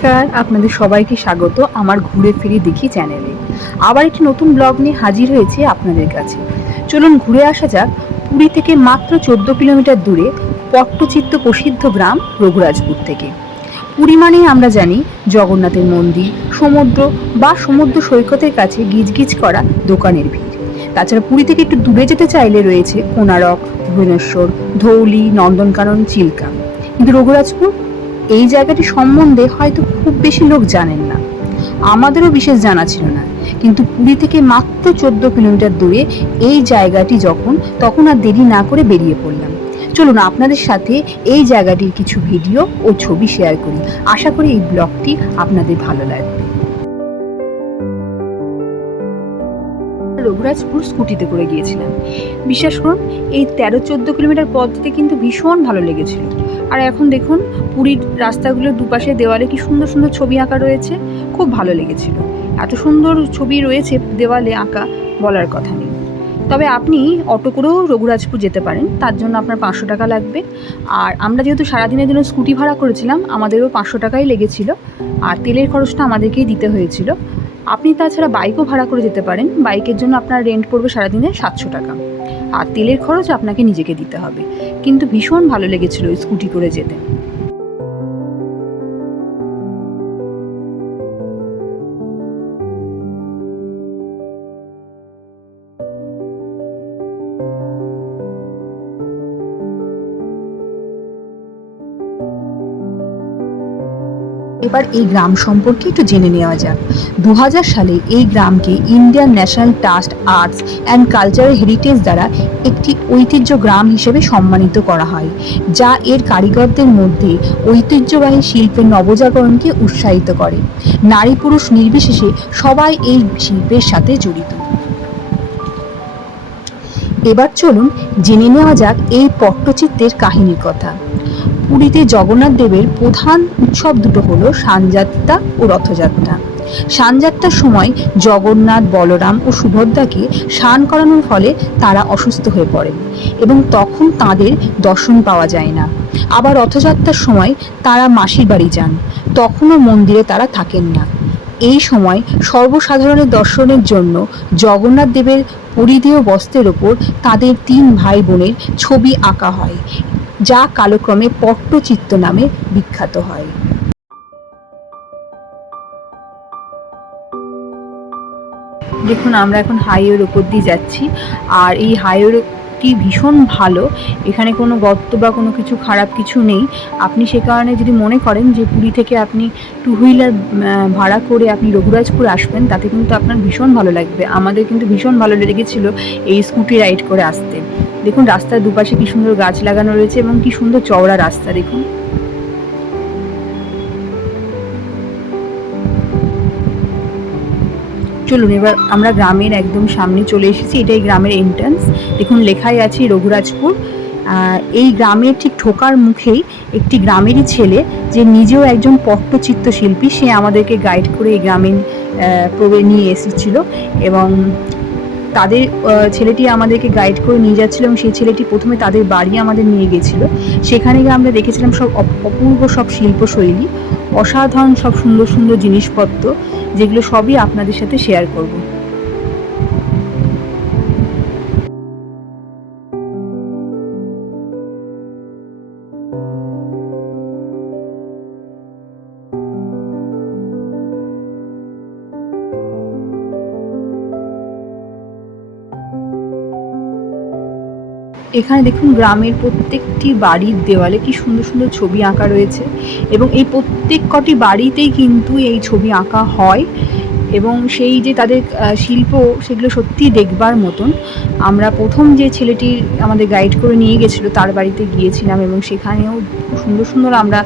নমস্কার, আপনাদের সবাইকে স্বাগত আমার ঘুরে ফিরে দেখি চ্যানেলে। আবার একটি নতুন ব্লগ নিয়ে হাজির হয়েছে আপনাদের কাছে। চলুন ঘুরে আসা যাক, পুরী থেকে মাত্র চোদ্দ কিলোমিটার দূরে পট্টচিত্ত প্রসিদ্ধ গ্রাম রঘুরাজপুর থেকে। পুরী মানেই আমরা জানি জগন্নাথের মন্দির, সমুদ্র বা সমুদ্র সৈকতের কাছে গিজগিজ করা দোকানের ভিড়। তাছাড়া পুরী থেকে একটু দূরে যেতে চাইলে রয়েছে কোনারক ভুবনেশ্বর, ধৌলি, নন্দনকানন, চিল্কা। কিন্তু রঘুরাজপুর এই জায়গাটি সম্বন্ধে হয়তো খুব বেশি লোক জানেন না। আমাদেরও বিশেষ জানা ছিল না। কিন্তু পুরী থেকে মাত্র চোদ্দ কিলোমিটার দূরে এই জায়গাটি যখন, তখন আর দেরি না করে বেরিয়ে পড়লাম। চলুন আপনাদের সাথে এই জায়গাটির কিছু ভিডিও ও ছবি শেয়ার করি। আশা করি এই ব্লগটি আপনাদের ভালো লাগবে। রঘুরাজপুর স্কুটিতে করে গিয়েছিলাম। বিশ্বাস করুন, এই তেরো চোদ্দ কিলোমিটার পথটিতে কিন্তু ভীষণ ভালো লেগেছিল। আর এখন দেখুন, পুরীর রাস্তাগুলোর দুপাশে দেওয়ালে কি সুন্দর সুন্দর ছবি আঁকা রয়েছে, খুব ভালো লেগেছিল। এত সুন্দর ছবি রয়েছে দেওয়ালে আঁকা, বলার কথা নেই। তবে আপনি অটো করেও রঘুরাজপুর যেতে পারেন, তার জন্য আপনার পাঁচশো টাকা লাগবে। আর আমরা যেহেতু সারাদিনের জন্য স্কুটি ভাড়া করেছিলাম, আমাদেরও পাঁচশো টাকাই লেগেছিল। আর তেলের খরচটা আমাদেরকেই দিতে হয়েছিল। আপনি তাছাড়া বাইকও ভাড়া করে যেতে পারেন। বাইকের জন্য আপনার রেন্ট পড়বে সারাদিনে সাতশো টাকা। আর তেলের খরচ আপনাকে নিজেকে দিতে হবে। কিন্তু ভীষণ ভালো লেগেছিল স্কুটি করে যেতে। এবার এই গ্রাম সম্পর্কে একটু জেনে নেওয়া যাক। দু হাজার সালে এই গ্রামকে Indian National Trust Arts and Cultural Heritage দ্বারা একটি ঐতিহ্য গ্রাম হিসেবে সম্মানিত করা হয়, যা এর কারিগরদের মধ্যে ঐতিহ্যবাহী শিল্পের নবজাগরণকে উৎসাহিত করে। নারী পুরুষ নির্বিশেষে সবাই এই শিল্পের সাথে জড়িত। এবার চলুন জেনে নেওয়া যাক এই পট্টচিত্রের কাহিনীর কথা। পুরীতে জগন্নাথ দেবের প্রধান উৎসব দুটো হলো সানযাত্রা ও রথযাত্রা। সানযাত্রার সময় জগন্নাথ, বলরাম ও সুভদ্রাকে স্নান করানোর ফলে তারা অসুস্থ হয়ে পড়েন এবং তখন তাদের দর্শন পাওয়া যায় না। আবার রথযাত্রার সময় তারা মাসির বাড়ি যান, তখনও মন্দিরে তারা থাকেন না। এই সময় সর্বসাধারণের দর্শনের জন্য জগন্নাথ দেবের পরিধেয় বস্ত্রের ওপর তাদের তিন ভাই বোনের ছবি আঁকা হয় যা কালক্রমে পট্টচিত্ত নামে বিখ্যাত হয়। দেখুন, আমরা এখন হাইওয়ের উপর দিয়ে যাচ্ছি। আর এই হাইওয়েটি ভীষণ ভালো। এখানে কোনো গর্ত বা কোনো কিছু খারাপ কিছু নেই। আপনি সে কারণে যদি মনে করেন যে পুরী থেকে আপনি টু হুইলার ভাড়া করে আপনি রঘুরাজপুর আসবেন, তাতে কিন্তু আপনার ভীষণ ভালো লাগবে। আমাদের কিন্তু ভীষণ ভালো লেগেছিল এই স্কুটি রাইড করে আসতে। দেখুন রাস্তার দুপাশে কি সুন্দর গাছ লাগানো রয়েছে এবং কি সুন্দর চওড়া রাস্তা, দেখুন। চলুন এবার আমরা গ্রামের একদম সামনে চলে এসেছি, এটাই গ্রামের এন্ট্রান্স দেখুন লেখাই আছে রঘুরাজপুর। এই গ্রামের ঠিক ঠোকার মুখেই একটি গ্রামেরই ছেলে, যে নিজেও একজন পট্টচিত্র শিল্পী সে আমাদেরকে গাইড করে এই গ্রামে প্রবে নিয়ে এসেছিল। এবং তাদের ছেলেটি আমাদেরকে গাইড করে নিয়ে যাচ্ছিল এবং সেই ছেলেটি প্রথমে তাদের বাড়ি আমাদের নিয়ে গেছিল। সেখানে গিয়ে আমরা দেখেছিলাম সব অপ- অপূর্ব সব শিল্পশৈলী, অসাধারণ সব সুন্দর সুন্দর জিনিসপত্র, যেগুলো সবই আপনাদের সাথে শেয়ার করব। এখানে দেখুন গ্রামের প্রত্যেকটি বাড়ির দেওয়ালে কি সুন্দর সুন্দর ছবি আঁকা রয়েছে এবং এই প্রত্যেক কটি বাড়িতেই কিন্তু এই ছবি আঁকা হয় এবং সেই যে তাদের শিল্প সেগুলো সত্যিই দেখবার মতন। আমরা প্রথম যে ছেলেটি আমাদের গাইড করে নিয়ে গেছিল, তার বাড়িতে গিয়েছিলাম এবং সেখানেও সুন্দর সুন্দর আমরা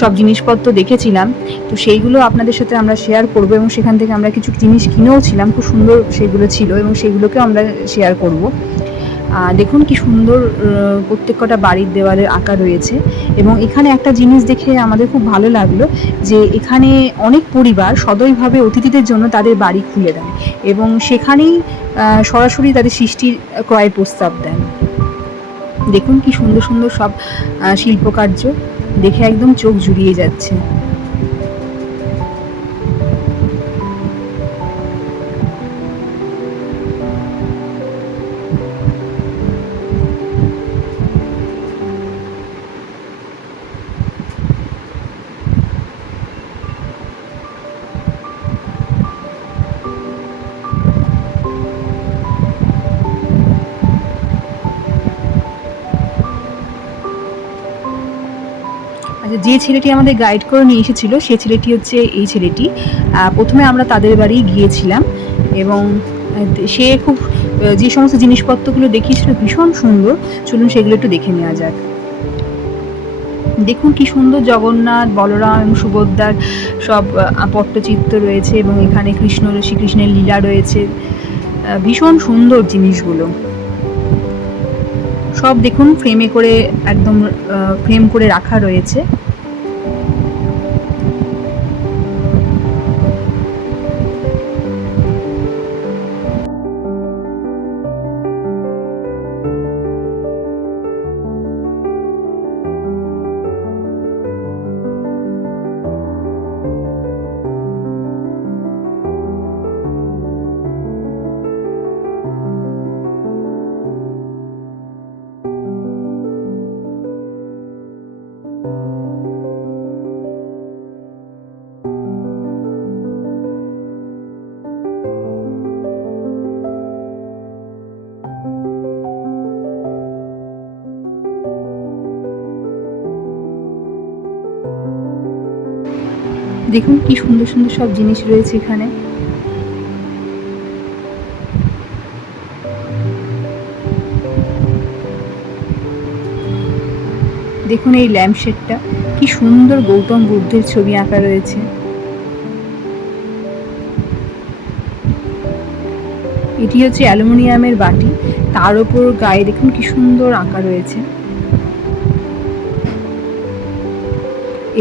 সব জিনিসপত্র দেখেছিলাম। তো সেইগুলো আপনাদের সাথে আমরা শেয়ার করব এবং সেখান থেকে আমরা কিছু জিনিস কিনেও ছিলাম খুব সুন্দর সেগুলো ছিল এবং সেগুলোকেও আমরা শেয়ার করব। দেখুন কি সুন্দর প্রত্যেক কটা বাড়ির দেওয়ালে আঁকা রয়েছে এবং এখানে একটা জিনিস দেখে আমাদের খুব ভালো লাগল যে এখানে অনেক পরিবার সদয়ভাবে অতিথিদের জন্য তাদের বাড়ি খুলে দেন এবং সেখানেই সরাসরি তাদের সৃষ্টির ক্রয়ের প্রস্তাব দেন। দেখুন কি সুন্দর সুন্দর সব শিল্পকার্য দেখে একদম চোখ জুড়িয়ে যাচ্ছে। যে ছেলেটি আমাদের গাইড করে নিয়ে এসেছিল, সে ছেলেটি হচ্ছে এই ছেলেটি। প্রথমে আমরা তাদের বাড়ি গিয়েছিলাম এবং সে খুব যে সমস্ত জিনিসপত্রগুলো দেখিয়েছিল ভীষণ সুন্দর। চলুন সেগুলো একটু দেখে নেওয়া যাক। দেখুন কি সুন্দর জগন্নাথ, বলরাম এবং সুভদ্রার সব পট্টচিত্র রয়েছে এবং এখানে কৃষ্ণ, শ্রীকৃষ্ণের লীলা রয়েছে। ভীষণ সুন্দর জিনিসগুলো। সব দেখুন ফ্রেমে করে একদম ফ্রেম করে রাখা রয়েছে। দেখুন কি সুন্দর সুন্দর সব জিনিস রয়েছে এখানে। দেখুন এই ল্যাম্পশেডটা কি সুন্দর গৌতম বুদ্ধের ছবি আঁকা রয়েছে। এটি হচ্ছে অ্যালুমিনিয়ামের বাটি, তার উপর গায়ে দেখুন কি সুন্দর আঁকা রয়েছে।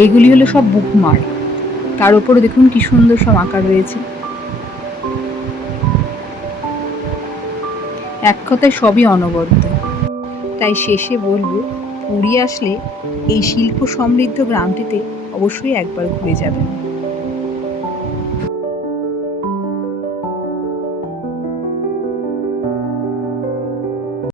এগুলি হলো সব বুকমার্ক তার উপরে দেখুন কি সুন্দর সব আঁকা রয়েছে। এক কথায় সবই অনবদ্য। তাই শেষে বলব, পুরী আসলে এই শিল্প সমৃদ্ধ গ্রামটিতে অবশ্যই একবার ঘুরে যাবেন।